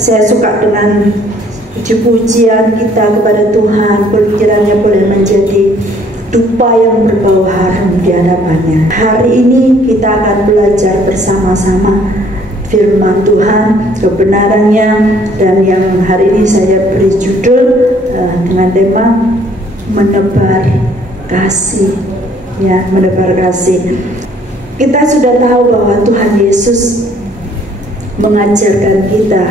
saya suka dengan puji-pujian kita kepada Tuhan, kiranya boleh menjadi dupa yang berbau harum di hadapannya. Hari ini kita akan belajar bersama-sama firman Tuhan, kebenarannya, dan yang hari ini saya beri judul dengan tema menebar kasih, ya, menebar kasih. Kita sudah tahu bahwa Tuhan Yesus mengajarkan kita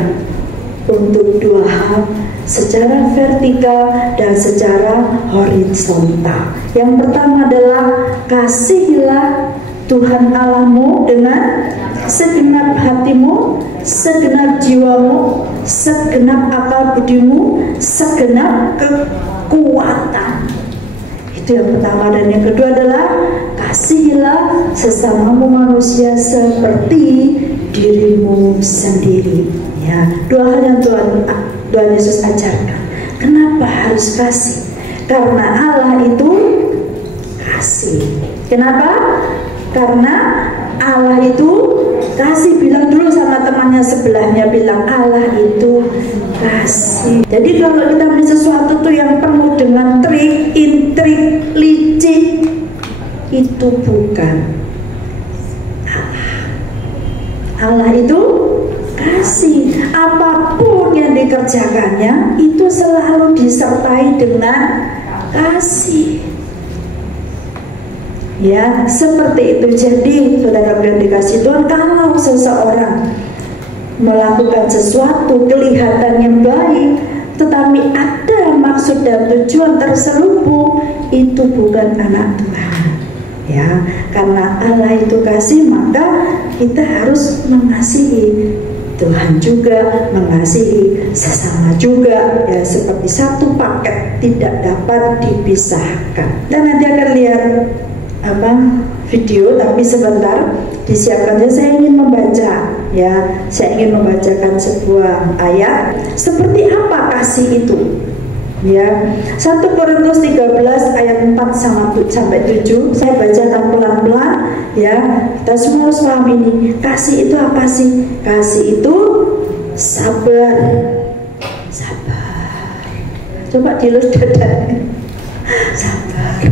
untuk dua hal, secara vertikal dan secara horizontal. Yang pertama adalah kasihilah Tuhan Allahmu dengan segenap hatimu, segenap jiwamu, segenap akal budimu, segenap kekuatan. Itu yang pertama. Dan yang kedua adalah kasihilah sesamamu manusia seperti dirimu sendiri. Ya, dua hal yang Tuhan Yesus ajarkan. Kenapa harus kasih? Karena Allah itu kasih. Kenapa? Karena Allah itu kasih. Bilang dulu sama temannya sebelahnya, bilang Allah itu kasih. Jadi kalau kita beli sesuatu tuh yang penuh dengan trik, intrik, licik, itu bukan Allah. Allah itu kasih. Apapun yang dikerjakannya itu selalu disertai dengan kasih. Ya, seperti itu. Jadi saudara yang dikasih Tuhan, kalau seseorang melakukan sesuatu kelihatannya baik, tetapi ada maksud dan tujuan terselubung, itu bukan anak Tuhan. Ya, karena Allah itu kasih, maka kita harus mengasihi Tuhan juga, mengasihi sesama juga, ya, seperti satu paket, tidak dapat dipisahkan. Dan nanti akan lihat video, tapi sebentar disiapkannya. Saya ingin membaca, ya, saya ingin membacakan sebuah ayat. Seperti apa kasih itu? Ya, 1 Korintus 13 ayat 4 sampai 7. Saya bacakan pelan-pelan, ya. Kita semua harus paham ini. Kasih itu apa sih? Kasih itu sabar. Sabar. Coba dilus dadanya. Sabar.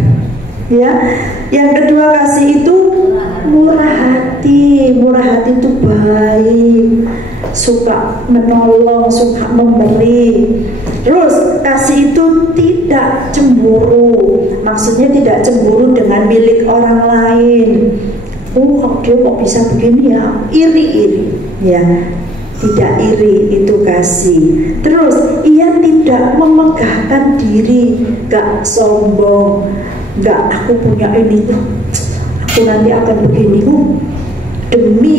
Ya. Yang kedua, kasih itu murah hati. Murah hati itu baik, suka menolong, suka memberi. Terus kasih itu tidak cemburu. Maksudnya tidak cemburu dengan milik orang lain. Oh, dia kok bisa begini ya? Iri-iri, ya. Tidak iri, itu kasih. Terus ia tidak memegahkan diri, gak sombong, gak aku punya ini tuh, aku nanti akan begini, demi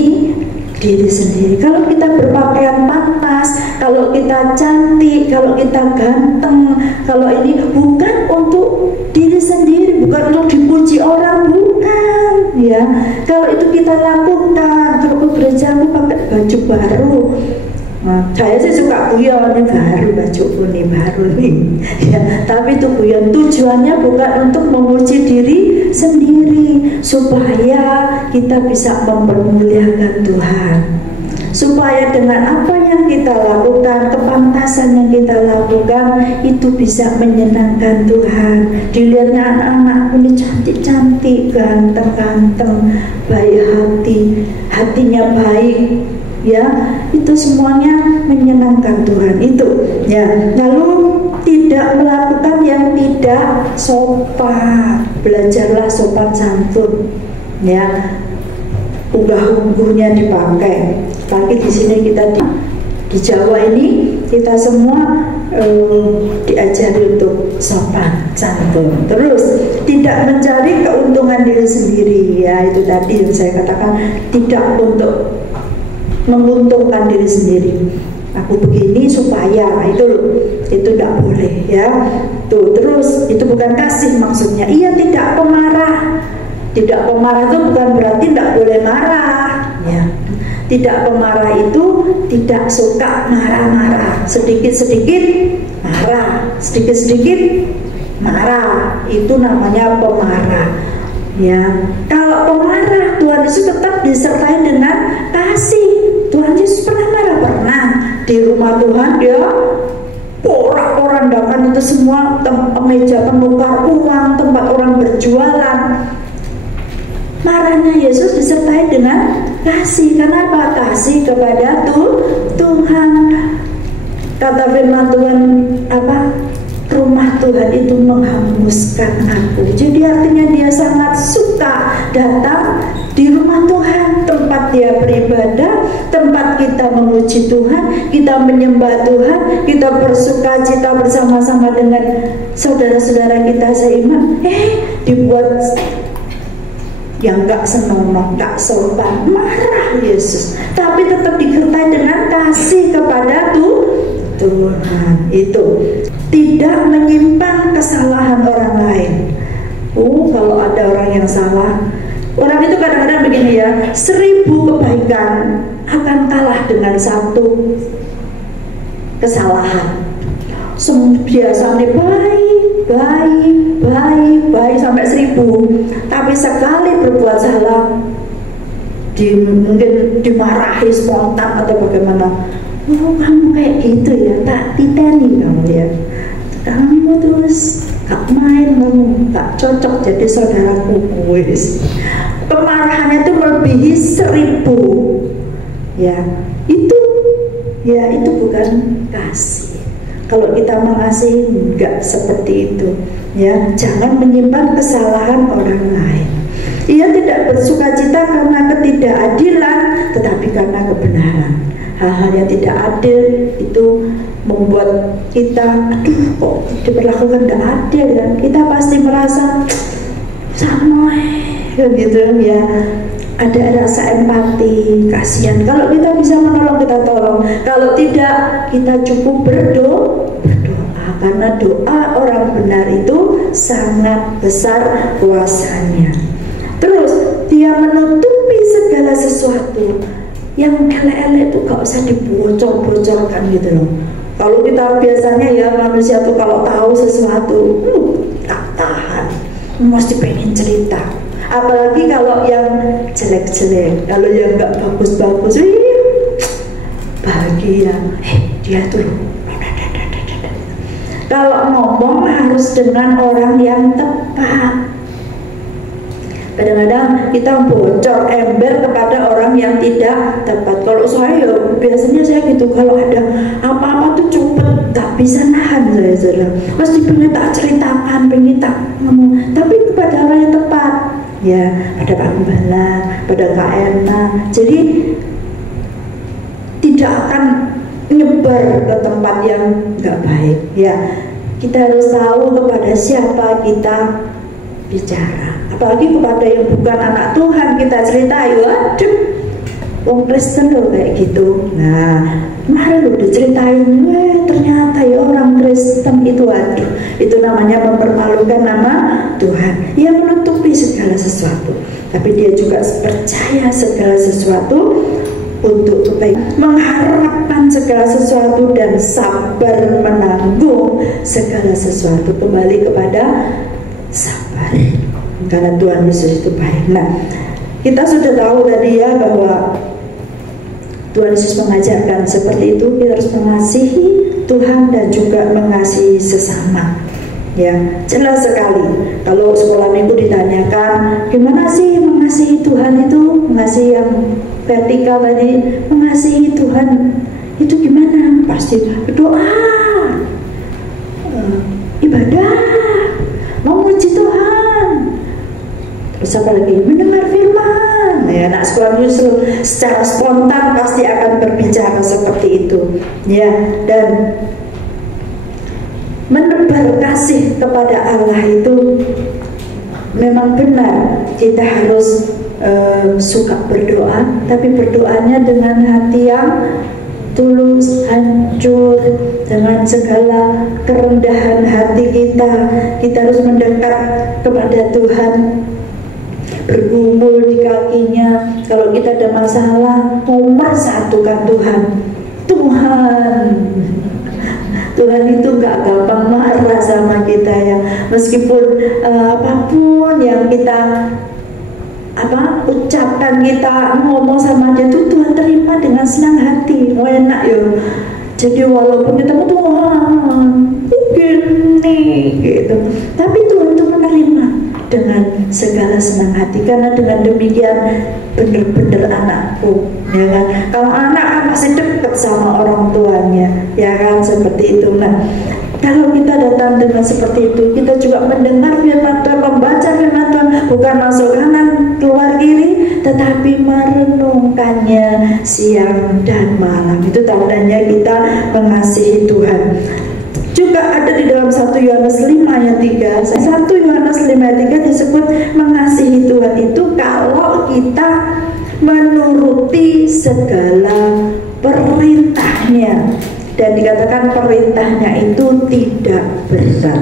diri sendiri. Kalau kita berpakaian pantas, kalau kita cantik, kalau kita ganteng, kalau ini bukan untuk diri sendiri, bukan untuk dipuji orang, bukan, ya. Kalau itu kita lakukan, kalau ke gereja aku pakai baju baru, nah, saya sih suka guyon, ini baru bajuku nih, baru nih, ya. Tapi itu guyon, tujuannya bukan untuk memuji diri sendiri, supaya kita bisa mempermuliakan Tuhan, supaya dengan apa yang kita lakukan, kepantasan yang kita lakukan, itu bisa menyenangkan Tuhan. Dilihatnya anak-anakku ini cantik-cantik, ganteng-ganteng, baik hati, hatinya baik, ya, itu semuanya menyenangkan Tuhan itu, ya. Lalu tidak melakukan yang tidak sopan. Belajarlah sopan santun, ya. Unggah-ungguhnya dipakai. Tapi di sini kita di Jawa ini kita semua diajari untuk sopan santun. Terus tidak mencari keuntungan diri sendiri, ya, itu tadi yang saya katakan, tidak untuk menguntungkan diri sendiri. Aku begini supaya itu tidak boleh, ya. Tuh, terus itu bukan kasih maksudnya. Ia tidak pemarah. Tidak pemarah itu bukan berarti tidak boleh marah, ya. Tidak pemarah itu tidak suka marah-marah, sedikit-sedikit marah, sedikit-sedikit marah, itu namanya pemarah, ya. Kalau pemarah, Tuhan Yesus tetap disertai dengan kasih. Tuhan Yesus pernah marah? Pernah. Di rumah Tuhan dia porak-porandakan itu semua, meja penukar uang, tempat orang berjualan. Marahnya Yesus disertai dengan kasih. Kenapa? Kasih kepada Tuhan. Kata firman Tuhan apa? Rumah Tuhan itu menghanguskan aku. Jadi artinya dia sangat suka datang di rumah Tuhan, tempat dia beribadah, tempat kita memuji Tuhan, kita menyembah Tuhan, kita bersuka cita bersama-sama dengan saudara-saudara kita seiman. Dibuat yang gak senonoh, gak sopan, marah Yesus, tapi tetap disertai dengan kasih kepada Tuhan. Itu tidak menyimpan kesalahan orang lain. Kalau ada orang yang salah, orang itu kadang-kadang begini ya, 1000 kebaikan akan kalah dengan 1 kesalahan. Biasanya baik sampai 1000, tapi sekali berbuat salah, mungkin dimarahi spontan atau bagaimana. Kamu kayak gitu ya, tak titeni kamu ya, kamu terus gak main, kamu gak cocok jadi saudaraku. Kemarahannya itu melebihi 1000. Itu bukan kasih. Kalau kita mengasihi enggak seperti itu ya. Jangan menyimpan kesalahan orang lain. Ia tidak bersuka cita karena ketidakadilan, tetapi karena kebenaran. Hal-hal yang tidak adil itu membuat kita, kok diperlakukan tidak adil kan? Kita pasti merasa sama gitu ya. Ada rasa empati, kasihan. Kalau kita bisa menolong, kita tolong. Kalau tidak, kita cukup berdoa. Karena doa orang benar itu sangat besar kuasanya. Terus dia menutupi segala sesuatu. Yang elek-elek itu gak usah dibocor-bocorkan gitu loh. Kalau kita biasanya ya manusia tuh kalau tahu sesuatu tak tahan, mesti pengen cerita. Apalagi kalau yang jelek-jelek, kalau yang gak bagus-bagus, bahagia. Dia tuh kalau ngomong harus dengan orang yang tepat. Kadang-kadang kita bocor ember kepada orang yang tidak tepat. Kalau saya biasanya saya gitu, kalau ada apa-apa tuh cepet, gak bisa nahan saya. Mesti pengen tak ceritakan, pengen tak ngomong, tapi kepada orang yang tepat ya, pada Pak Gembala, pada Kak Erna. Jadi tidak akan nyebar ke tempat yang gak baik ya. Kita harus tahu kepada siapa kita bicara. Apalagi kepada yang bukan anak Tuhan kita ceritain, waduh, wong Kristen loh kayak gitu. Nah, kemarin lo diceritain, ternyata ya orang Kristen itu, waduh, itu namanya mempermalukan nama Tuhan. Ia menutupi segala sesuatu, tapi dia juga percaya segala sesuatu untuk kebaikan, mengharapkan segala sesuatu dan sabar menanggung segala sesuatu. Kembali kepada sabar, karena Tuhan Yesus itu baik. Nah, kita sudah tahu tadi ya bahwa Tuhan Yesus mengajarkan seperti itu. Kita harus mengasihi Tuhan dan juga mengasihi sesama. Ya, jelas sekali. Kalau sekolah minggu ditanyakan, gimana sih mengasihi Tuhan itu? Mengasihi yang vertikal tadi, mengasihi Tuhan itu gimana? Pasti berdoa, ibadah, memuji Tuhan. Terus apa lagi? Mendengar firman. Ya, anak sekolah justru secara spontan pasti akan berbicara seperti itu. Ya, dan menebar kasih kepada Allah itu memang benar. Kita harus suka berdoa, tapi berdoanya dengan hati yang tulus, hancur, dengan segala kerendahan hati kita. Kita harus mendekat kepada Tuhan, bergumul di kakinya. Kalau kita ada masalah, nomor satu kan Tuhan. Tuhan itu gak gampang marah sama kita ya. Meskipun apapun yang kita ucapkan, kita ngomong sama dia itu Tuhan terima dengan senang hati. Mau enak ya. Jadi walaupun ketemu Tuhan begini gitu, tapi Tuhan itu menerima dengan segala senang hati, karena dengan demikian benar-benar anakku, ya kan? Kalau anak kan masih dekat sama orang tuanya, ya kan, seperti itu. Nah, kalau kita datang dengan seperti itu, kita juga mendengar firman Tuhan, membaca firman Tuhan, bukan masuk kanan keluar kiri, tetapi merenungkannya siang dan malam. Itu tandanya kita mengasihi Tuhan. Juga ada di dalam 1 Yohanes 5 ayat 3. 1 Yohanes 5 ayat 3 disebut mengasihi Tuhan itu kalau kita menuruti segala perintahnya. Dan dikatakan perintahnya itu tidak berat.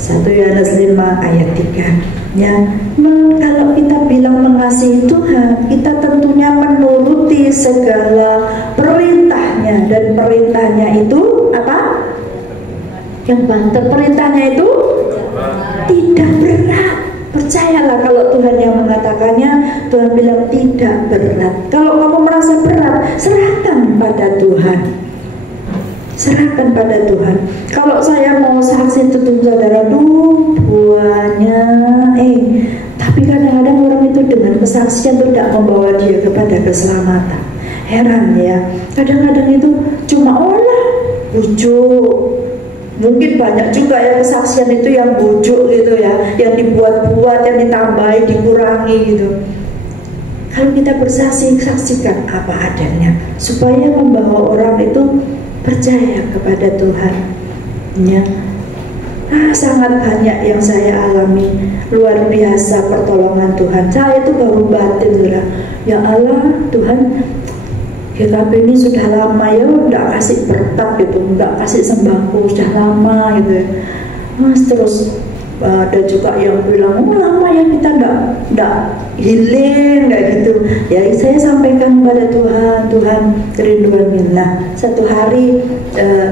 1 Yohanes 5 ayat 3. Ya, kalau kita bilang mengasihi Tuhan, kita tentunya menuruti segala perintahnya. Dan perintahnya itu apa? Yang banter, perintahnya itu tidak berat. Percayalah kalau Tuhan yang mengatakannya, Tuhan bilang tidak berat. Kalau kamu merasa berat, serahkan pada Tuhan. Serahkan pada Tuhan. Kalau saya mau saksi tutup saudara, buahnya tapi kadang-kadang orang itu dengan kesaksian tidak membawa dia kepada keselamatan. Heran ya, kadang-kadang itu cuma bujuk. Mungkin banyak juga ya kesaksian itu yang bujuk gitu ya, yang dibuat-buat, yang ditambahi, dikurangi gitu. Kalau kita bersaksi, saksikan apa adanya, supaya membawa orang itu percaya kepada Tuhan. Ya, sangat banyak yang saya alami, luar biasa pertolongan Tuhan. Saya itu baru batin, ya Allah, Tuhan, GKP ini sudah lama ya, nggak kasih berkat gitu, nggak kasih sembako, sudah lama gitu ya. Mas, terus ada juga yang bilang, lama ya kita nggak healing, nggak gitu. Ya saya sampaikan kepada Tuhan, Tuhan kerinduannya. Nah, satu hari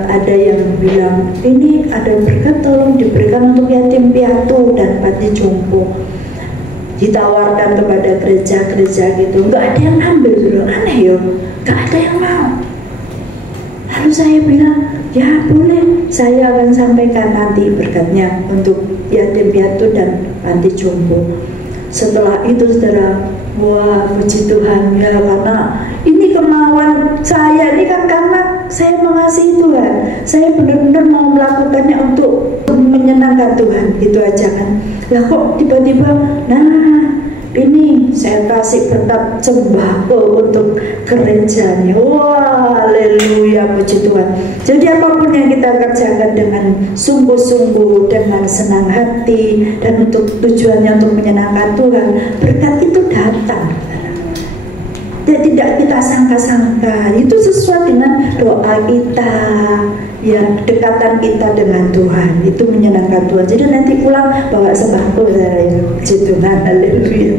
ada yang bilang, ini ada berkat tolong diberikan untuk yatim piatu dan panti jompo. Ditawarkan kepada gereja-gereja gitu, nggak ada yang ambil dulu, aneh ya, nggak ada yang mau. Lalu saya bilang, ya boleh, saya akan sampaikan nanti berkatnya untuk yatim piatu dan panti jompo. Setelah itu saudara, wah puji Tuhan ya, karena ini kemauan saya, ini kan karena saya mengasihi Tuhan, saya benar-benar mau melakukannya untuk menyenangkan Tuhan, gitu aja kan. Lah kok tiba-tiba, ini saya kasih berkat sembako untuk gerejanya. Wah, haleluya, puji Tuhan. Jadi apapun yang kita kerjakan dengan sungguh-sungguh, dengan senang hati, dan untuk tujuannya untuk menyenangkan Tuhan, berkat itu datang. Dan tidak kita sangka-sangka, itu sesuai dengan doa kita, ya, kedekatan kita dengan Tuhan, itu menyenangkan Tuhan. Jadi nanti pulang bawa sembako, ya, puji Tuhan, haleluya.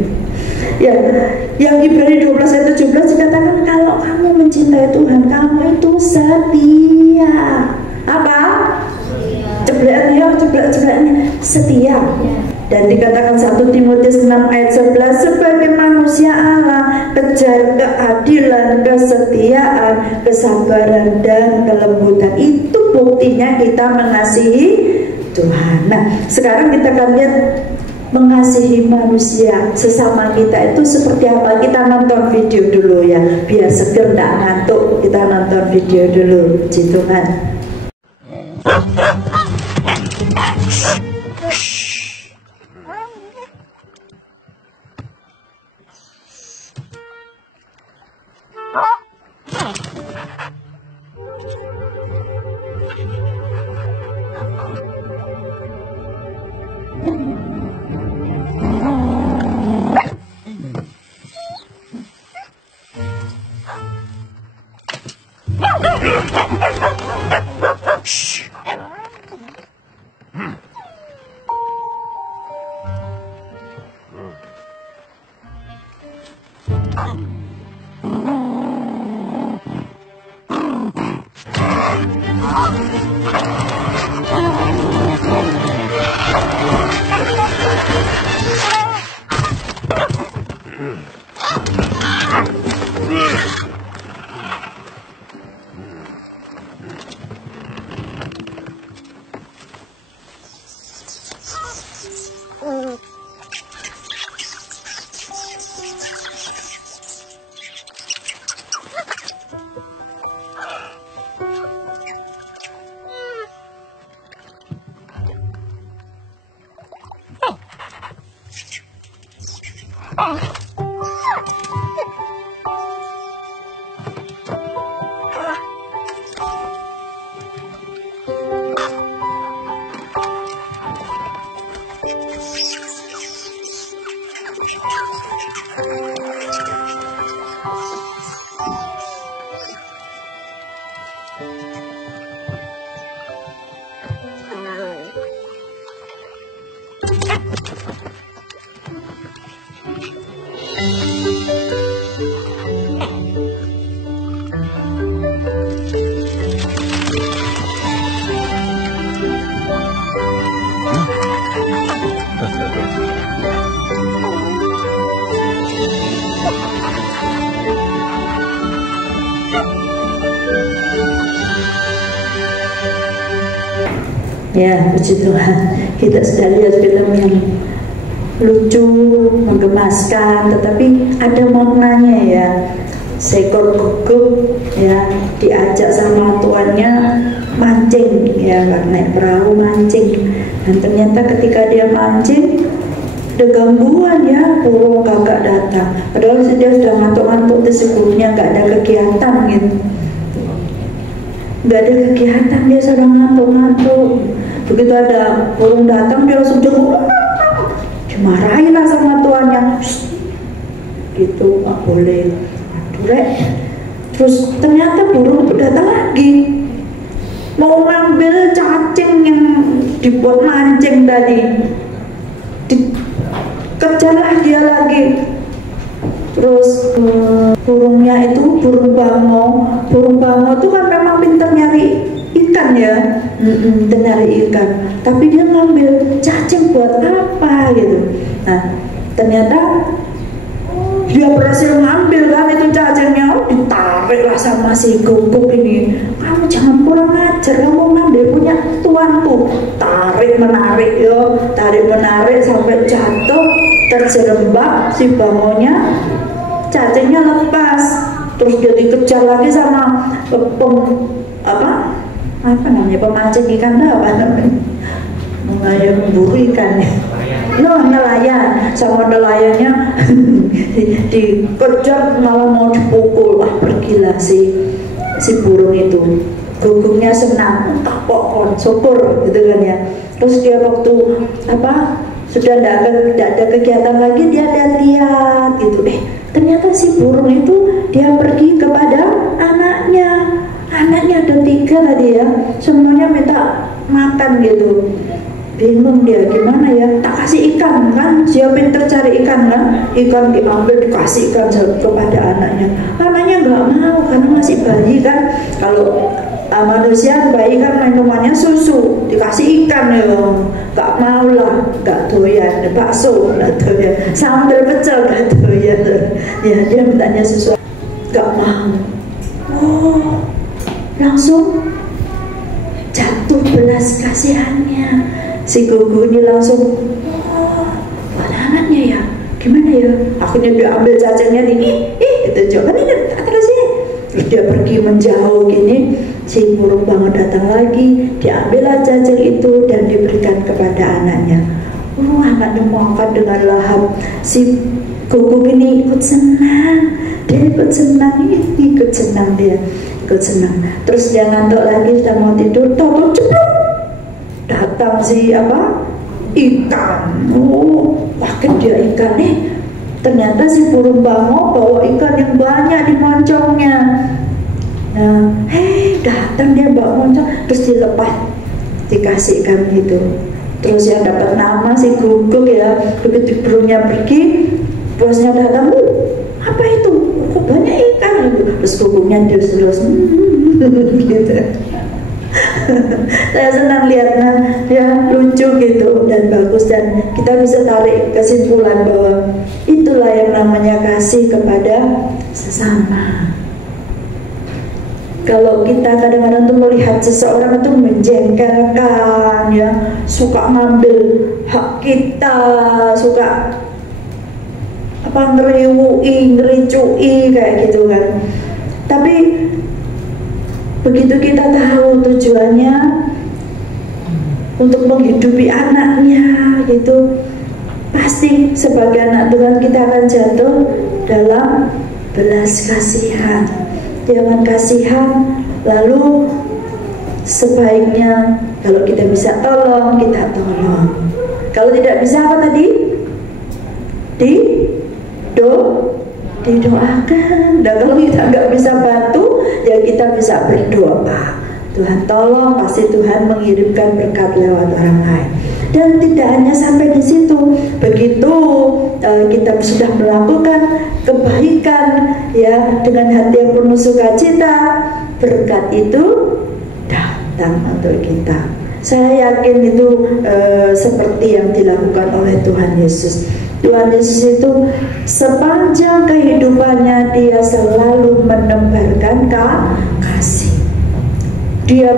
Ya, yang Ibrani 12 ayat 17 dikatakan, kalau kamu mencintai Tuhan, kamu itu setia. Apa? Cebleknya setia. Dan dikatakan 1 Timotius 6 ayat 11, sebagai manusia Allah, kejar keadilan, kesetiaan, kesabaran, dan kelembutan. Itu buktinya kita mengasihi Tuhan. Nah, sekarang kita akan lihat mengasihi manusia sesama kita itu seperti apa. Kita nonton video dulu ya, biar seger gak ngantuk. Kita nonton video dulu, puji Tuhan. Ya, puji Tuhan, kita sudah lihat film yang lucu, menggemaskan, tetapi ada maknanya ya. Seekor guguk ya diajak sama tuannya mancing ya, naik perahu mancing, dan ternyata ketika dia mancing ada gangguan ya, burung gagak datang. Padahal dia sudah ngantuk-ngantuk, sesungguhnya nggak ada kegiatan gitu. Nggak ada kegiatan, dia sedang ngantuk-ngantuk. Begitu ada burung datang, dia langsung dimarahin lah sama tuannya. Gitu, nggak boleh. Aduh, terus ternyata burung itu datang lagi, mau ngambil cacing yang dibuat mancing tadi. Kejarlah dia lagi. Terus burungnya itu burung bango. Burung bango itu kan memang pintar nyari ikan ya, nyari ikan. Tapi dia ngambil cacing buat apa gitu. Nah ternyata dia berhasil ngambil kan itu cacingnya. Ditarik lah sama si guguk ini. Kamu jangan kurang ajar, kamu ngambil punya tuanku. Tarik menarik yo, tarik menarik sampai jatuh, terjerembab si bangonya, cacingnya lepas. Terus dia dikejar lagi sama pemancing ikan, apa namanya, memburu ikan ya. Nelayan, sama nelayannya dikejar, malah mau dipukul. Wah, pergilah si burung itu. Guguknya senang, kapok, syukur gitu kan ya. Terus dia waktu sudah tidak ada kegiatan lagi, dia lihat-lihat gitu. Ternyata si burung itu dia pergi kepada anaknya. Anaknya ada 3 tadi ya, semuanya minta makan gitu. Bingung dia, gimana ya, tak kasih ikan kan, siapin tercari ikan kan, ikan diambil dikasih ikan kepada anaknya. Anaknya nggak mau karena masih bayi kan. Kalau manusia bayi kan minumannya susu, dikasih ikan ya nggak mau lah, nggak doyan. Bakso nggak doyan, sambal pecel nggak doyan ya, dia mintanya susu, nggak mau. Oh, langsung jatuh belas kasihannya. Si guguk ini langsung, buat anaknya ya, gimana ya? Akhirnya dia ambil cacingnya ini, gitu, jangan ini terus sini. Terus dia pergi menjauh gini. Si burung bango datang lagi, diambillah cacing itu dan diberikan kepada anaknya. Anaknya makan dengan lahap. Si guguk ini ikut senang, dia ikut senang, ikut senang dia, ikut senang. Terus dia ngantuk lagi, sudah mau tidur, tahu ceplok. Datang si ikan. Makin dia ikan nih. Ternyata si burung bango bawa ikan yang banyak di moncongnya. Nah, datang dia bawa moncong, terus dilepas, dikasih ikan itu. Terus yang dapat nama si guguk ya. Begitu burungnya pergi, bosnya datang, apa itu? Kok banyak ikan? Terus guguknya terus gitu. Saya senang lihatnya, ya lucu gitu dan bagus, dan kita bisa tarik kesimpulan bahwa itulah yang namanya kasih kepada sesama. Kalau kita kadang-kadang tuh melihat seseorang itu menjengkelkan ya, suka ngambil hak kita, suka ngericui kayak gitu kan. Tapi begitu kita tahu tujuannya untuk menghidupi anaknya gitu, Pasti sebagai anak Tuhan kita akan jatuh dalam belas kasihan. Jangan kasihan, lalu sebaiknya kalau kita bisa tolong, kita tolong. Kalau tidak bisa apa tadi? Didoakan. Dan kalau kita nggak bisa bantu, ya kita bisa berdoa. Tuhan tolong, pasti Tuhan mengirimkan berkat lewat orang lain. Dan tidak hanya sampai di situ. Begitu kita sudah melakukan kebaikan ya dengan hati yang penuh sukacita, berkat itu datang untuk kita. Saya yakin itu seperti yang dilakukan oleh Tuhan Yesus. Tuhan Yesus itu sepanjang kehidupannya dia selalu menebarkan kasih. Dia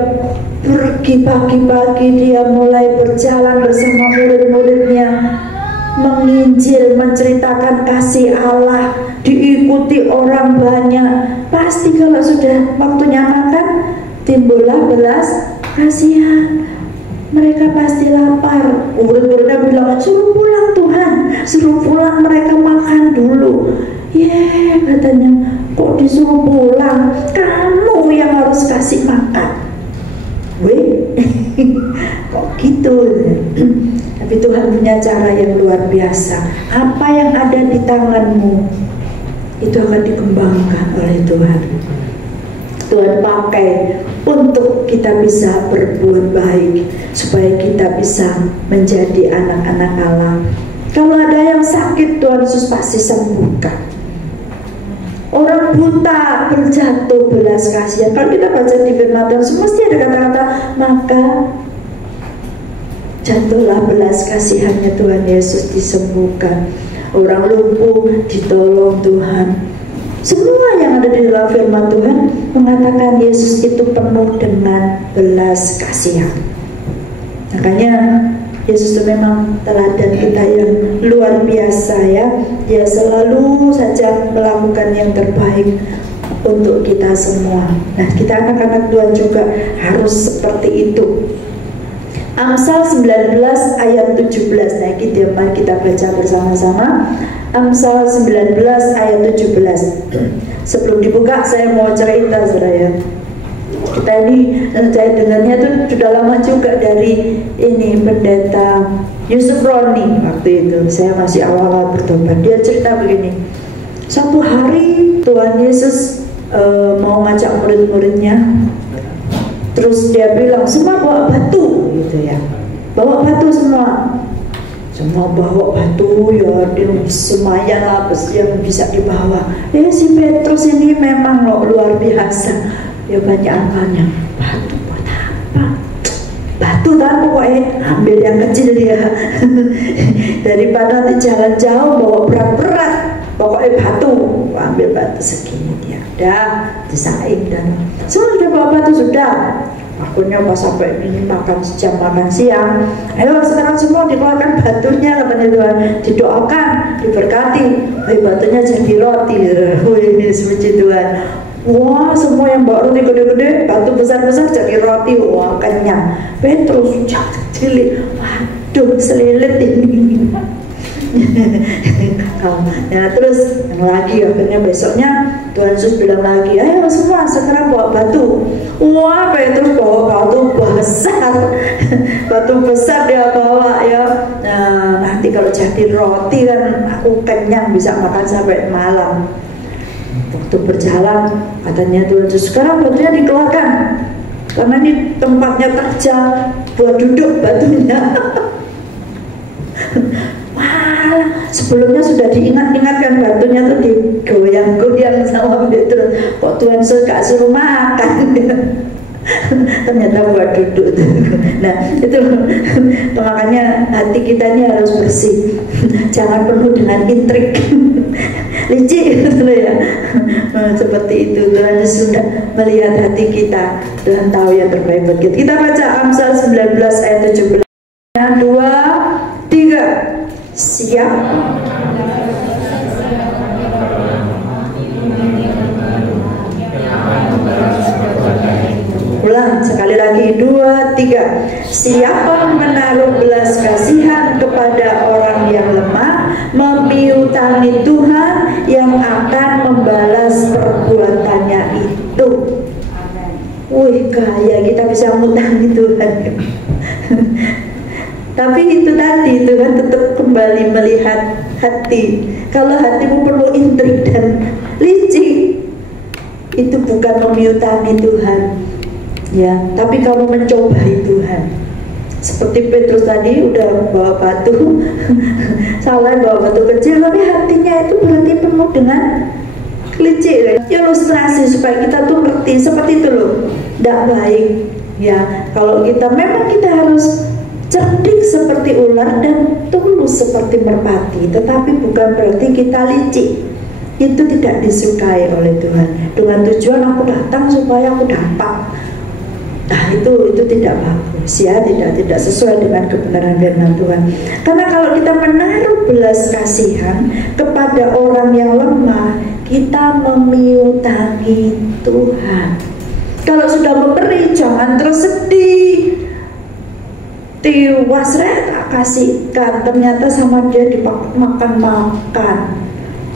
pergi pagi-pagi, dia mulai berjalan bersama murid-muridnya, menginjil, menceritakan kasih Allah, diikuti orang banyak. Pasti kalau sudah waktunya makan, timbullah belas kasihan. Mereka pasti lapar. Murid-muridnya bilang, suruh pulang Tuhan, suruh pulang, mereka makan dulu. Katanya, kok disuruh pulang? Kamu yang harus kasih makan. Kok gitu? Tapi Tuhan punya cara yang luar biasa. Apa yang ada di tanganmu itu akan dikembangkan oleh Tuhan. Tuhan pakai untuk kita bisa berbuat baik, supaya kita bisa menjadi anak-anak Allah. Kalau ada yang sakit, Tuhan Yesus pasti sembuhkan. Orang buta berjatuh belas kasihan. Kalau kita baca di firman Tuhan, mesti ada kata-kata maka jatuhlah belas kasihannya Tuhan Yesus, disembuhkan. Orang lumpuh ditolong Tuhan. Semua yang ada di dalam firman Tuhan mengatakan Yesus itu penuh dengan belas kasihan. Makanya Yesus itu memang teladan kita yang luar biasa ya. Dia selalu saja melakukan yang terbaik untuk kita semua. Nah, kita anak-anak Tuhan juga harus seperti itu. Amsal 19 ayat 17. Nah, mari kita baca bersama-sama. Amsal 19 ayat 17. Sebelum dibuka saya mau cerita saudara. Kita ini saya dengarnya itu sudah lama juga dari ini pendeta Yusuf Roni. Waktu itu saya masih awal-awal bertobat. Dia cerita begini. Satu hari Tuhan Yesus mau ngajak murid-muridnya. Terus dia bilang semua bawa batu gitu ya. Bawa batu semua. Semua bawa batu ya, semuanya lah yang bisa dibawa. Si Petrus ini memang luar biasa. Ya banyak angkanya. Batu buat apa? Batu kan pokoknya ambil yang kecil dia. Daripada nanti jalan jauh bawa berat-berat, pokoknya batu, ambil batu segini dia. Dah disaing dan sudah bawa batu sudah. Akhirnya pas sampai ini makan sejam makan siang. Ayo sekarang semua dikeluarkan batunya, katanya Tuhan, didoakan, diberkati. Batunya jadi roti. Puji Tuhan. Wah, semua yang bawa roti gede-gede, batu besar-besar jadi roti. Wah, kenyang. Petrus cilik. Waduh, selilit ini. Nah, terus yang lagi akhirnya besoknya Tuhan Yesus bilang lagi, ayo semua sekarang bawa batu. Wah, Petrus bawa batu besar. Batu besar dia bawa ya. Nah, nanti kalau jadi roti kan aku kenyang, bisa makan sampai malam. Waktu berjalan katanya Tuhan Yesus, sekarang batunya dikeluarkan karena ini tempatnya terjal buat duduk batunya. Wah, sebelumnya sudah diingat-ingatkan batunya tuh digoyang-goyang sama Petrus. Kok Tuhan Yesus gak suruh makan? Ternyata buat duduk. Nah, itu makanya hati kita ini harus bersih. Jangan penuh dengan intrik. Licik gitu ya. Seperti itu Tuhan Yesus sudah melihat hati kita. Tuhan tahu yang terbaik buat kita. Kita baca Amsal 19 ayat 17. 2, 3. Siap. Ulang sekali lagi 2, 3. Siapa menaruh belas kasihan kepada orang yang lemah, kaya kita bisa ngutangi Tuhan. Tapi itu tadi, Tuhan tetap kembali melihat hati. Kalau hatimu penuh intrik dan licik, itu bukan memiutangi Tuhan, ya. Tapi kamu mencobai Tuhan. Seperti Petrus tadi udah bawa batu, salah bawa batu kecil, tapi hatinya itu berarti penuh dengan licik. Ilustrasi supaya kita tuh ngerti seperti itu loh, tidak baik, ya. Kalau kita memang kita harus cerdik seperti ular dan tulus seperti merpati, tetapi bukan berarti kita licik. Itu tidak disukai oleh Tuhan. Dengan tujuan aku datang supaya aku dapat. Nah itu tidak bagus, ya, tidak sesuai dengan kebenaran firman Tuhan. Karena kalau kita menaruh belas kasihan kepada orang yang lemah, kita memiutangi Tuhan. Kalau sudah memberi, jangan terus sedih. Tiwas tak kasihkan, ternyata sama dia dimakan-makan.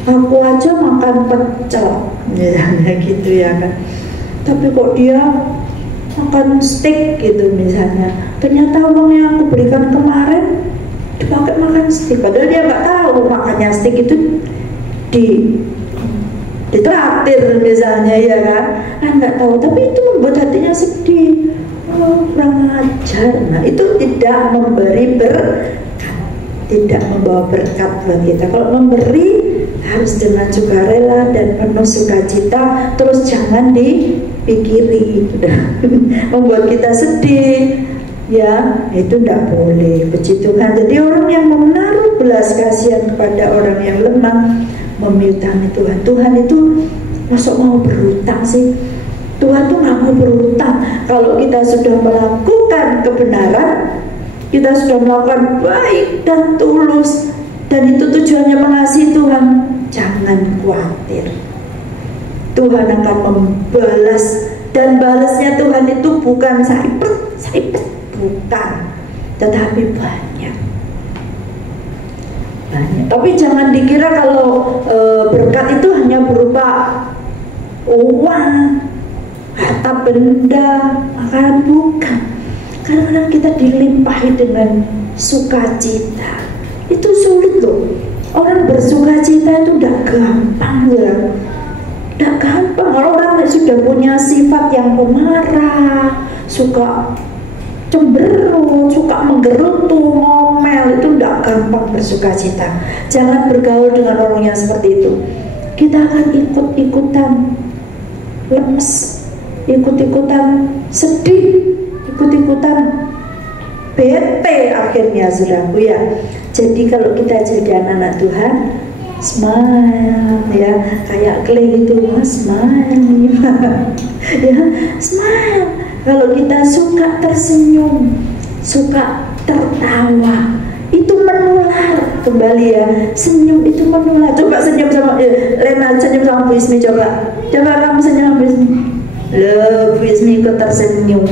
Aku aja makan pecel, misalnya gitu ya kan. Tapi kok dia makan steak gitu misalnya. Ternyata uang yang aku berikan kemarin dipakai makan steak. Padahal dia nggak tahu makannya steak itu ditraktir misalnya, ya kan. Nggak tahu, tapi itu membuat hatinya sedih. Oh, kurang ajar. Nah itu tidak memberi berkat, tidak membawa berkat buat kita. Kalau memberi harus dengan sukarela dan penuh sukacita, terus jangan dipikiri membuat kita sedih, ya itu tidak boleh. Puji Tuhan. Jadi orang yang menaruh belas kasihan kepada orang yang lemah, memiutangi Tuhan. Tuhan itu masuk mau berhutang sih? Tuhan tuh nggak mau berhutang. Kalau kita sudah melakukan kebenaran, kita sudah melakukan baik dan tulus, dan itu tujuannya mengasihi Tuhan, jangan khawatir. Tuhan akan membalas, dan balasnya Tuhan itu bukan saipet, bukan, tetapi banyak. Tapi jangan dikira kalau berkat itu hanya berupa uang, harta benda, makanan, bukan. Kadang-kadang kita dilimpahi dengan sukacita. Itu sulit loh. Orang bersukacita itu tidak gampang, ya. Tidak gampang. Kalau orang sudah punya sifat yang pemarah, suka cemberut, suka menggerutu, ngomel, itu tidak gampang bersukacita. Jangan bergaul dengan orang yang seperti itu. Kita akan ikut-ikutan lemes, ikut-ikutan sedih, ikut-ikutan bete akhirnya, saudaraku, ya. Jadi kalau kita jadi anak-anak Tuhan, smile, ya, kayak Clay gitu, smile, ya, smile. Kalau kita suka tersenyum, suka tertawa, itu menular. Kembali ya, senyum itu menular. Coba senyum sama Lena, senyum sama Bu Ismi, coba kamu senyum sama Bu Ismi. Loh, Bu Ismi ikut tersenyum,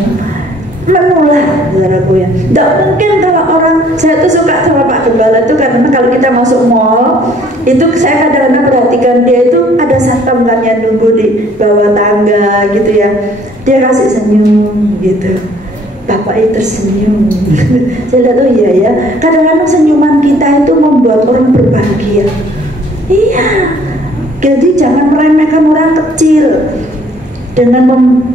menular, saudaraku, ya. Tidak mungkin kalau orang, saya tuh suka sama Pak Gembala tuh karena kalau kita masuk mall itu saya kadang-kadang perhatikan dia itu ada satpam kan yang nunggu di bawah tangga gitu ya, dia kasih senyum gitu, Bapak itu tersenyum. Saya lihat, oh iya ya, kadang-kadang senyuman kita itu membuat orang berbahagia. Iya, jadi jangan meremehkan orang kecil dengan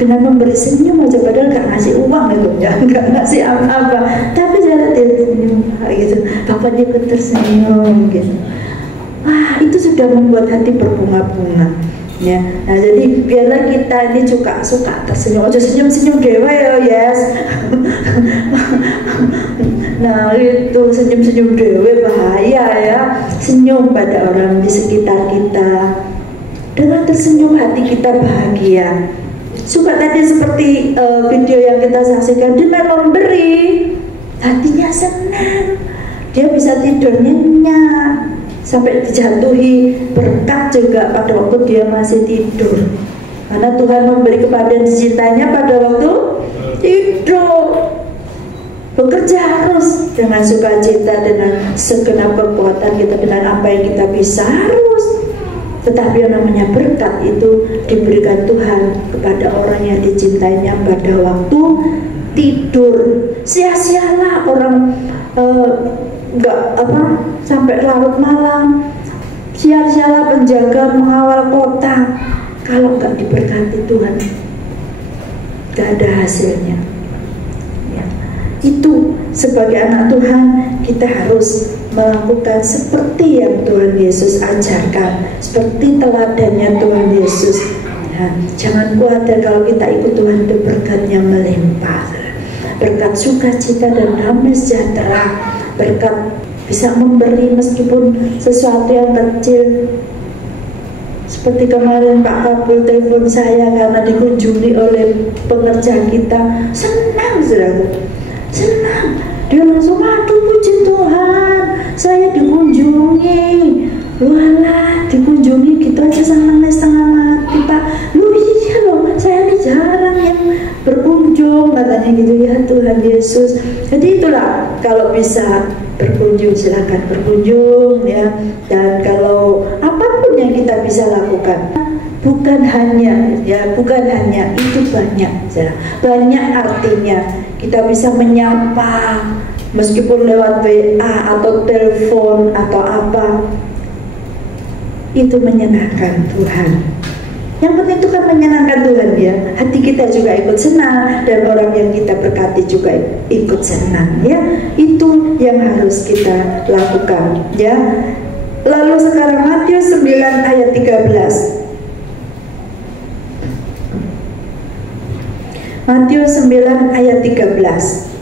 memberi senyum aja, padahal gak ngasih uang gitu ya, gak ngasih apa-apa, tapi saya lihat dia senyum gitu, Bapak dia tersenyum gitu. Wah, itu sudah membuat hati berbunga-bunga, ya. Nah jadi biarlah kita ini suka tersenyum, aja senyum dewa ya, yes. Nah itu senyum dewa bahaya ya, senyum pada orang di sekitar kita. Dengan tersenyum hati kita bahagia. Suka tadi seperti video yang kita saksikan, dengan memberi hatinya senang, dia bisa tidur nyenyak, sampai dijatuhi berkat juga pada waktu dia masih tidur, karena Tuhan memberi kepada dicintanya pada waktu tidur. Bekerja harus dengan sukacita, dengan segenap kekuatan kita, dengan apa yang kita bisa, harus Tetapi yang namanya berkat itu diberikan Tuhan kepada orang yang dicintainya pada waktu tidur. Sia-sialah orang sampai larut malam, sia-sialah penjaga mengawal kota kalau nggak diberkati Tuhan, nggak ada hasilnya. Ya. Itu sebagai anak Tuhan kita harus melakukan seperti yang Tuhan Yesus ajarkan, seperti teladannya Tuhan Yesus. Nah, jangan khawatir kalau kita ikut Tuhan, itu berkatnya melimpah, berkat sukacita dan damai sejahtera, berkat bisa memberi meskipun sesuatu yang kecil. Seperti kemarin Pak Kabul telepon saya karena dikunjungi oleh pengerja kita, senang saudara, senang. Dia langsung, aduh puji Tuhan, saya dikunjungi. Walah, dikunjungi gitu aja senang setengah mati Pak. Lu iya loh, saya ini jarang yang berkunjung, katanya gitu. Ya Tuhan Yesus. Jadi itulah, kalau bisa berkunjung silakan berkunjung ya. Dan kalau apapun yang kita bisa lakukan, bukan hanya itu banyak ya. Banyak artinya. Kita bisa menyapa meskipun lewat WA atau telepon atau apa, itu menyenangkan Tuhan. Yang penting itu kan menyenangkan Tuhan ya. Hati kita juga ikut senang dan orang yang kita berkati juga ikut senang ya. Itu yang harus kita lakukan ya. Lalu sekarang Matius 9 ayat 13. Matius 9 ayat 13.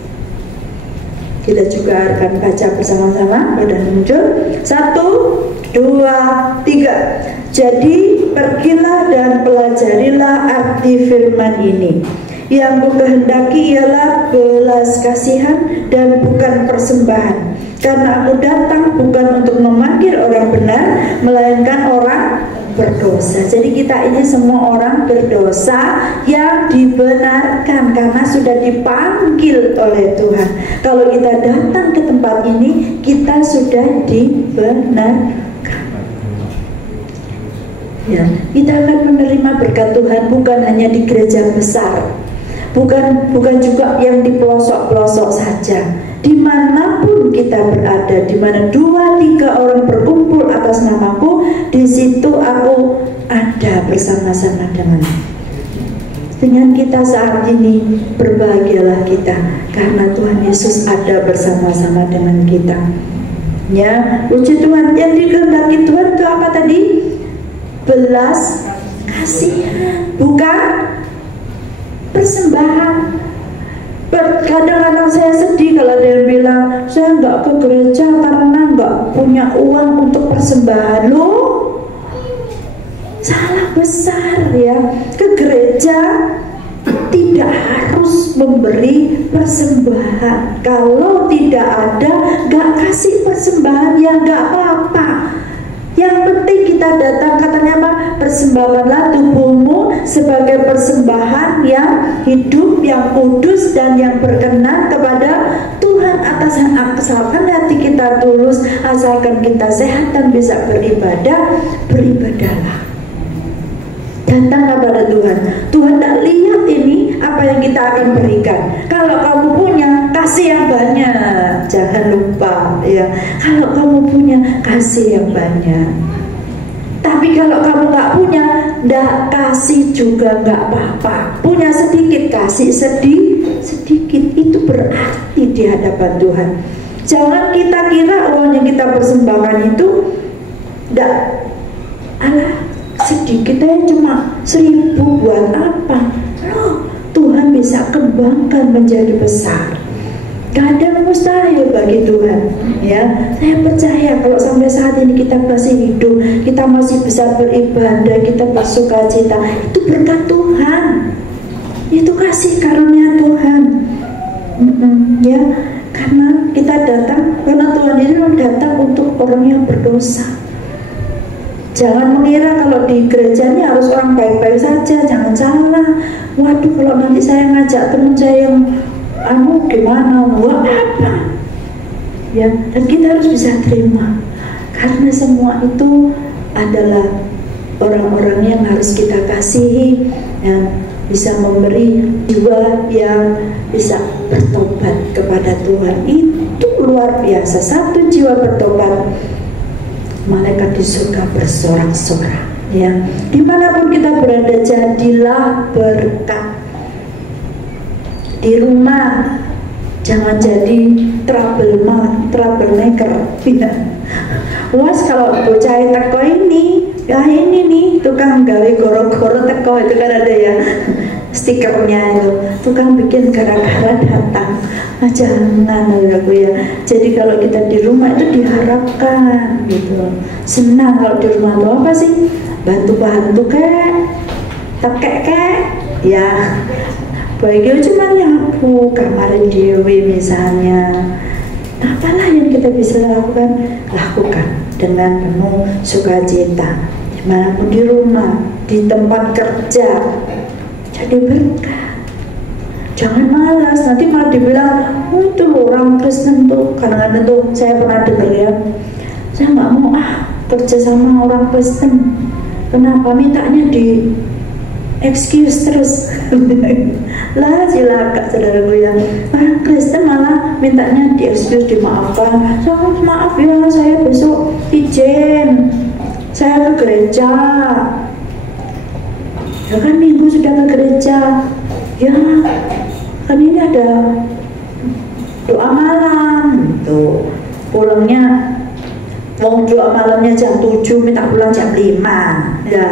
Kita juga akan baca bersama-sama. Sudah muncul. 1, 2, 3. Jadi pergilah dan pelajarilah arti firman ini. Yang kukehendaki ialah belas kasihan dan bukan persembahan. Karena aku datang bukan untuk memanggil orang benar, melainkan orang berdosa. Jadi kita ini semua orang berdosa yang dibenarkan karena sudah dipanggil oleh Tuhan. Kalau kita datang ke tempat ini, kita sudah dibenarkan. Ya, kita akan menerima berkat Tuhan bukan hanya di gereja besar, bukan juga yang di pelosok-pelosok saja. Dimanapun kita berada, di mana 2-3 orang berkumpul atas namaku, di situ aku ada bersama-sama dengan kita saat ini. Berbahagialah kita karena Tuhan Yesus ada bersama-sama dengan kita. Ya, puji Tuhan. Yang dikehendaki Tuhan itu apa tadi? Belas kasihan, bukan persembahan. Kadang-kadang saya sedih kalau ada yang bilang saya nggak ke gereja karena nggak punya uang untuk persembahan. Loh, salah besar ya. Ke gereja tidak harus memberi persembahan. Kalau tidak ada, nggak kasih persembahan ya nggak apa-apa. Yang penting kita datang, katanya apa? Persembahkanlah tubuhmu sebagai persembahan yang hidup, yang kudus dan yang berkenan kepada Tuhan. Asalkan hati kita tulus, asalkan kita sehat dan bisa beribadah, beribadahlah. Datang kepada Tuhan. Tuhan tak lihat ini apa yang kita akan berikan. Kalau kamu punya, kasih yang banyak. Jangan lupa ya. Kalau kamu punya, kasih yang banyak. Tapi kalau kamu nggak punya, nggak kasih juga nggak apa-apa. Punya sedikit, kasih sedikit. Itu berarti di hadapan Tuhan. Jangan kita kira uang yang kita persembahkan itu sedikit aja, cuma 1.000 buat apa? Loh, Tuhan bisa kembangkan menjadi besar. Gak ada yang mustahil bagi Tuhan ya. Saya percaya kalau sampai saat ini kita masih hidup, kita masih bisa beribadah, kita bersukacita, itu berkat Tuhan, itu kasih karunia Tuhan ya. Karena kita datang, karena Tuhan ini datang untuk orang yang berdosa. Jangan mengira kalau di gereja ini harus orang baik-baik saja, jangan salah. Waduh, kalau nanti saya ngajak teman saya yang gimana, buat apa ya. Dan kita harus bisa terima, karena semua itu adalah orang-orang yang harus kita kasihi, yang bisa memberi jiwa yang bisa bertobat kepada Tuhan. Itu luar biasa. Satu jiwa bertobat, malaikat di surga bersorak-sorak. Ya, dimanapun kita berada, jadilah berkat. Di rumah jangan jadi troublemaker. Ya. Was kalau bocah teko ini, ya ini nih tukang gawe goro-goro teko, itu kan ada ya stikernya itu, tukang bikin gara-gara datang. Nah, jangan ya. Jadi kalau kita di rumah itu diharapkan gitu. Senang kalau di rumah tuh apa sih? Bantu-bantu tekek ya. Baiknya cuma nyapu kamar dewi misalnya. Apalah yang kita bisa lakukan dengan penuh sukacita. Dimanapun, di rumah, di tempat kerja, jadi berkah. Jangan malas, nanti malah dibilang, oh itu orang Kristen tuh. Kadang-kadang tuh saya pernah dengar ya, saya nggak mau kerja sama orang Kristen. Kenapa? Mintanya di excuse terus. Lah silakan saudaraku, yang orang Kristen malah mintanya di excuse, dimaafkan. Maaf ya, saya besok izin, saya ke gereja. Ya kan minggu sudah ke gereja. Ya kan ini ada doa malam gitu. Pulangnya doa malamnya jam 7, minta pulang jam 5 ya.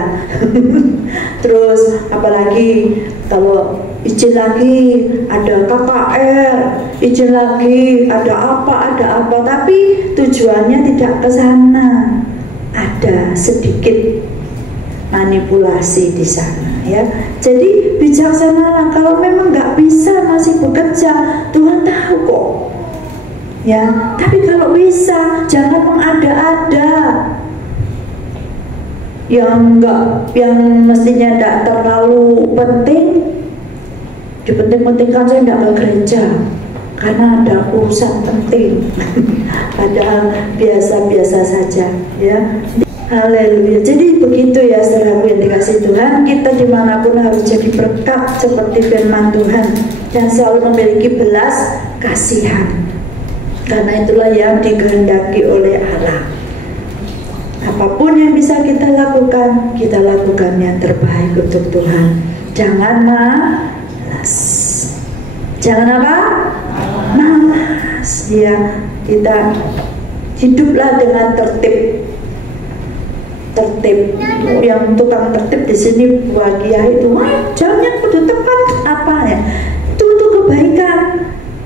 Terus apalagi kalau izin lagi ada KKR, izin lagi ada apa, tapi tujuannya tidak ke sana. Ada sedikit manipulasi di sana ya. Jadi bijaksanalah, kalau memang nggak bisa masih bekerja, Tuhan tahu kok ya. Tapi kalau bisa, jangan mengada-ada yang mestinya tidak terlalu penting, dipenting-pentingkan. Saya tidak ke gereja karena ada urusan penting. Padahal biasa-biasa saja ya. Haleluya. Jadi begitu ya saudaraku yang dikasih Tuhan, kita dimanapun harus jadi berkat seperti firman Tuhan dan selalu memiliki belas kasihan, karena itulah yang dikehendaki oleh Allah. Apapun yang bisa kita lakukan yang terbaik untuk Tuhan. Jangan malas. Jangan apa? Malas ya. Kita hiduplah dengan tertib. Yang tukang tertib di sini bahagia itu, jamnya kudu tepat apa ya, itu untuk kebaikan.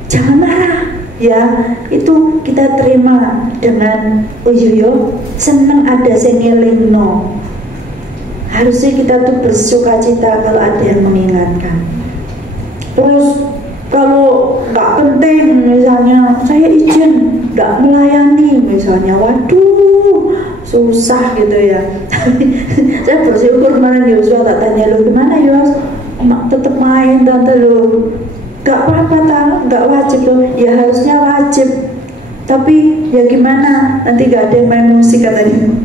Jangan marah ya, itu kita terima dengan seneng ada senilingno. Harusnya kita tuh bersuka cita kalau ada yang mengingatkan. Terus kalau nggak penting, misalnya saya izin nggak melayani misalnya, waduh susah gitu ya. Saya bersyukur kemarin Yosua tak tanya, lo gimana Yos? Tetap main tante lo. Gak apa-apa, gak wajib lo. Ya harusnya wajib, tapi ya gimana? Nanti gak ada yang main musik katanya.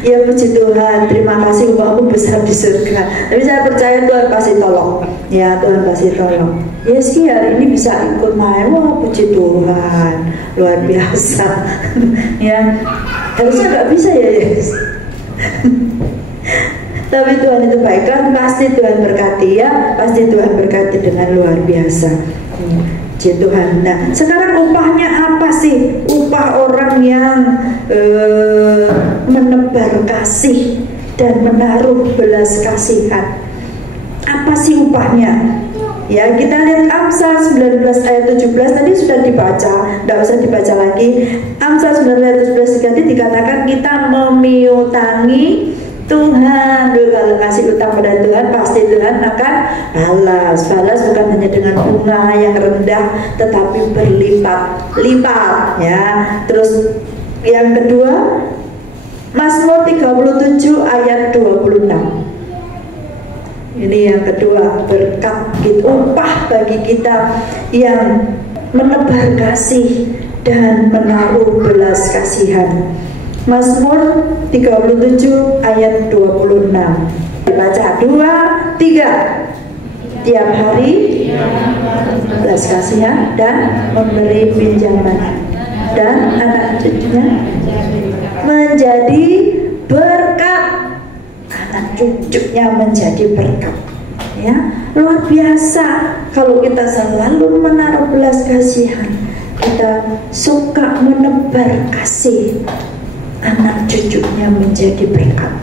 Ya puji Tuhan, terima kasih upahmu besar di surga. Tapi saya percaya Tuhan pasti tolong. Ya Tuhan pasti tolong. Ya sih hari ini bisa ikut main, wah puji Tuhan, luar biasa. Ya harusnya nggak bisa ya yes. Tapi Tuhan itu baik kan, pasti Tuhan berkati ya, pasti Tuhan berkati dengan luar biasa. Puji Tuhan. Nah sekarang upahnya apa sih? Upah orang yang menebar kasih dan menaruh belas kasihan. Apa sih upahnya? Ya kita lihat Amsal 19 ayat 17 tadi sudah dibaca, tidak usah dibaca lagi. Amsal 19 ayat 17 tadi dikatakan kita memiutangi Tuhan. Kalau kasih utang pada Tuhan, pasti Tuhan akan balas. Balas bukan hanya dengan bunga yang rendah, tetapi berlipat-lipat ya. Terus yang kedua, Mazmur 37 ayat 26. Ini yang kedua, berkat gitu, upah bagi kita yang menebar kasih dan menaruh belas kasihan. Mazmur 37 ayat 26. Dibaca 2, 3. Tiap hari belas kasihan dan memberi pinjaman, dan anak cucunya menjadi berkat. Anak cucunya menjadi berkat. Ya, luar biasa kalau kita selalu menaruh belas kasihan, kita suka menebar kasih, anak cucunya menjadi berkat.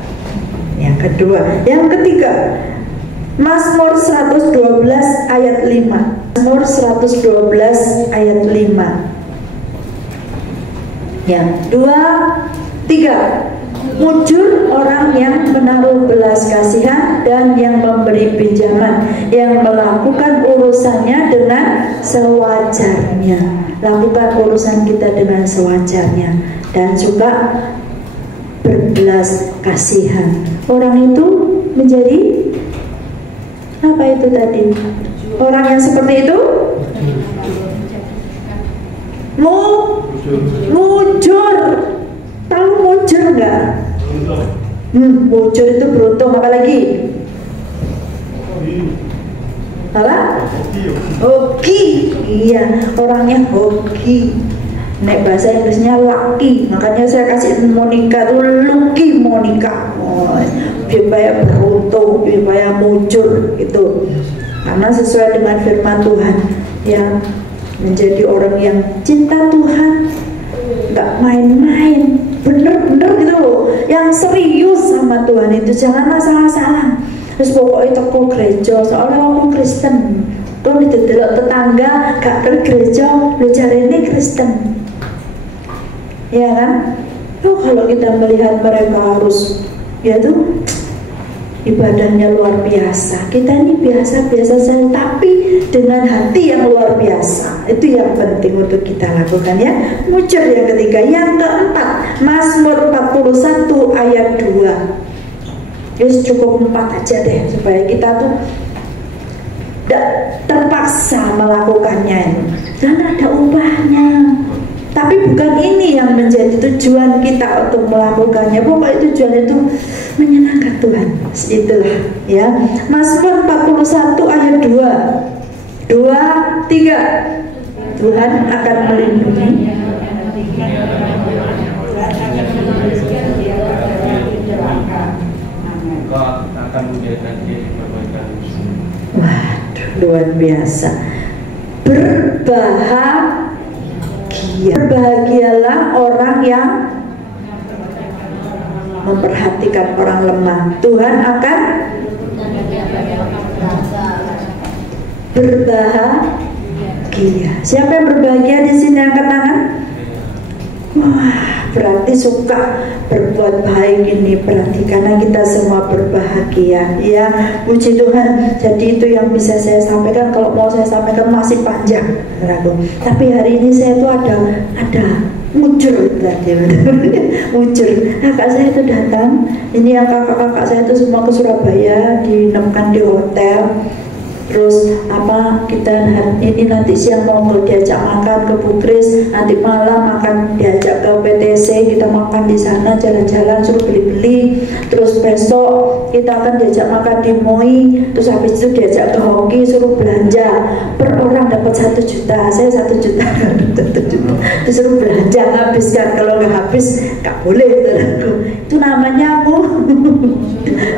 Yang kedua, yang ketiga, Mazmur 112 ayat 5. Mazmur 112 ayat 5. Yang 2, 3. Mujur orang yang menaruh belas kasihan dan yang memberi pinjaman, yang melakukan urusannya dengan sewajarnya. Lakukan urusan kita dengan sewajarnya dan juga berbelas kasihan. Orang itu menjadi apa itu tadi? Orang yang seperti itu mujur. Tahu mujur enggak? Mujur itu beruntung. Apa lagi? Apa? Hoki. Iya, orangnya hoki. Nek bahasa Inggrisnya lucky. Makanya saya kasih Monica tuh lucky Monica. Supaya beruntung, supaya mujur itu. Karena sesuai dengan firman Tuhan, yang menjadi orang yang cinta Tuhan, nggak main-main, bener-bener gitu loh, yang serius sama Tuhan itu, jangan salah-salah. Terus pokoknya toko gereja, soalnya aku Kristen, tuh didelok tetangga gak ke gereja, lu cari ini Kristen, ya kan? Kalau kita melihat mereka harus, ya tuh ibadahnya luar biasa. Kita ini biasa-biasa saja, tapi dengan hati yang luar biasa. Itu yang penting untuk kita lakukan, ya. Mujur yang ketiga. Yang keempat, Mazmur 41 ayat 2. Yes, cukup 4 aja deh, supaya kita tuh tidak terpaksa melakukannya. Dan ada upahnya. Tapi bukan ini yang menjadi tujuan kita untuk melakukannya. Pokoknya tujuan itu menyenangkan Tuhan. Itulah, ya. Mazmur 41 ayat 2. 2, 3. Tuhan akan melindungi. Akan menjadikan dia perbaikan. Waduh, luar biasa. Berbahagialah orang yang memperhatikan orang lemah. Tuhan akan berbahagia. Siapa yang berbahagia di sini, angkat tangan? Wah, berarti suka berbuat baik ini, berarti karena kita semua berbahagia, ya. Puji Tuhan. Jadi itu yang bisa saya sampaikan. Kalau mau saya sampaikan masih panjang, saudaraku. Tapi hari ini saya tuh ada mujur tadi, mujur. Kakak saya itu datang. Ini yang kakak-kakak saya itu semua ke Surabaya, dinemkan di hotel. Terus kita ini nanti siang mau diajak makan ke Bukris, nanti malam akan diajak ke PTC, kita makan di sana, jalan-jalan, suruh beli-beli. Terus besok kita akan diajak makan di Moi, terus habis itu diajak ke Hoki, suruh belanja. Per orang dapat 1 juta, saya 1 juta, 1 juta. Disuruh belanja, habiskan. Kalau nggak habis nggak boleh, saudaraku. Itu namanya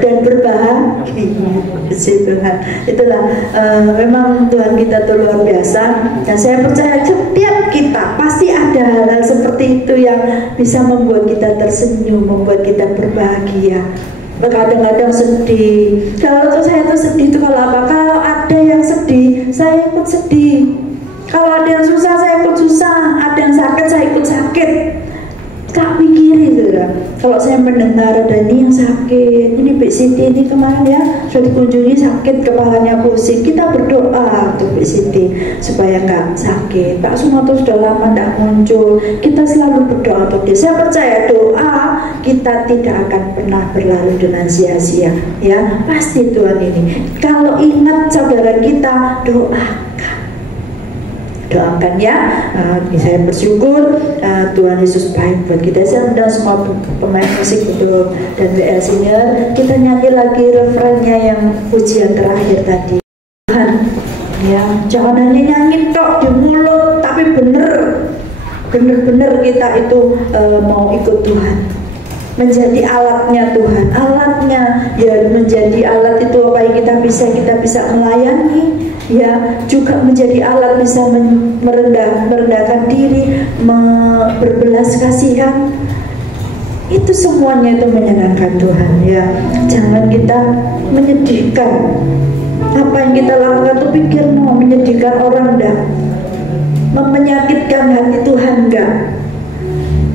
dan berbahagia. Tuhan. Itulah memang Tuhan kita tuh luar biasa. Dan saya percaya setiap kita pasti ada hal-hal seperti itu yang bisa membuat kita tersenyum, membuat kita berbahagia. Kadang-kadang sedih. Kalau saya tuh sedih itu kalau apa? Kalau ada yang sedih, saya ikut sedih. Kalau ada yang susah, saya ikut susah. Ada yang sakit, saya ikut sakit. Tak pikirin, saudara. Kalau saya mendengar ada ini yang sakit, ini Mbak Siti ini kemarin ya sudah dikunjungi sakit, kepalanya pusing, kita berdoa untuk Mbak Siti supaya nggak sakit. Pak Sumoto sudah lama tidak muncul, kita selalu berdoa untuk dia. Saya percaya doa kita tidak akan pernah berlalu dengan sia-sia, ya. Pasti Tuhan ini. Kalau ingat saudara kita, doakan. Doakan ya. Saya bersyukur Tuhan Yesus baik buat kita. Saya undang semua pemain musik untuk dan WL Senior. Kita nyanyi lagi refrennya yang pujian terakhir tadi. Tuhan, ya jangan hanya nyanyi tok di mulut, tapi bener-bener kita itu mau ikut Tuhan, menjadi alatnya Tuhan. Alatnya ya, menjadi alat itu apa yang kita bisa melayani. Ya, juga menjadi alat bisa merendahkan diri, berbelas kasihan. Itu semuanya itu menyenangkan Tuhan ya. Jangan kita menyedihkan. Apa yang kita lakukan itu pikir mau menyedihkan orang enggak, menyakitkan hati Tuhan enggak.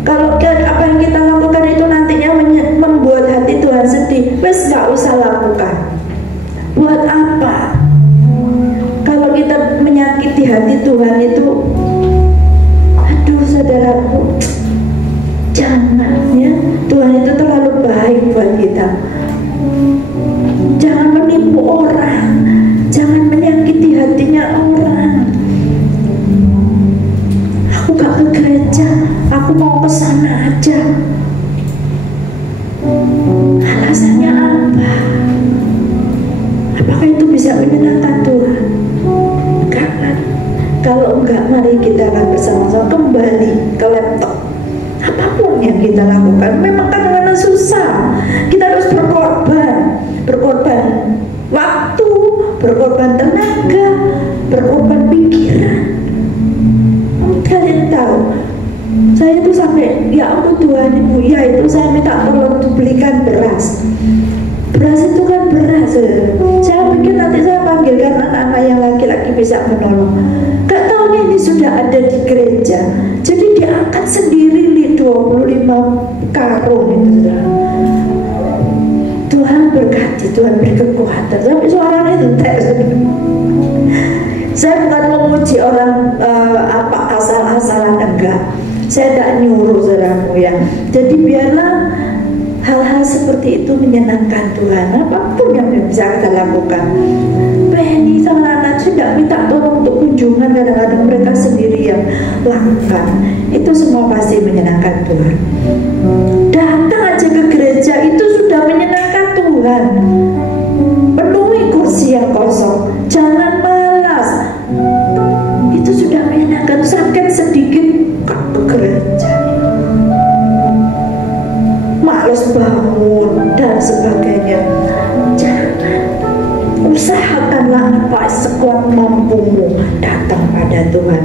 Kalau apa yang kita lakukan itu nantinya membuat hati Tuhan sedih, wes enggak usah lakukan. Buat apa? Kalau kita menyakiti hati Tuhan itu, aduh saudaraku, jangan ya. Tuhan itu terlalu baik buat kita. Jangan menipu orang, jangan menyakiti hatinya orang. Aku gak ke gereja, aku mau ke sana aja. Alasannya apa? Apakah itu bisa menyenangkan Tuhan? Enggak kan? Kalau enggak, mari kita akan bersama-sama kembali ke laptop. Apapun yang kita lakukan, memang kadang-kadang susah. Kita harus berkorban waktu, berkorban tenaga, berkorban pikiran. Kalian tahu, saya tuh sampai, ya ampun Tuhan Ibu, ya itu saya minta tolong belikan beras. Beras itu kan beras. Saya pikir nanti saya panggilkan anak-anak yang laki-laki bisa menolong. Gak tahunya ini sudah ada di gereja. Jadi diangkat sendiri 25 karung itu. Tuhan berkati, Tuhan beri kekuatan. Sampai suaranya itu saya bukan memuji orang apa asal-asalan, enggak. Saya tidak nyuruh saudaraku ya. Jadi biarlah hal-hal seperti itu menyenangkan Tuhan. Apapun yang bisa kita lakukan. Penny sama anak sudah minta tolong untuk kunjungan, kadang-kadang mereka sendiri yang lakukan. Itu semua pasti menyenangkan Tuhan. Datang aja ke gereja itu sudah menyenangkan Tuhan. Penuhi kursi yang kosong, jangan malas. Itu sudah menyenangkan. Sakit sedikit gak ke gereja, males bangun dan sebagainya. Jangan, usahakanlah apa sekuat mampumu datang pada Tuhan.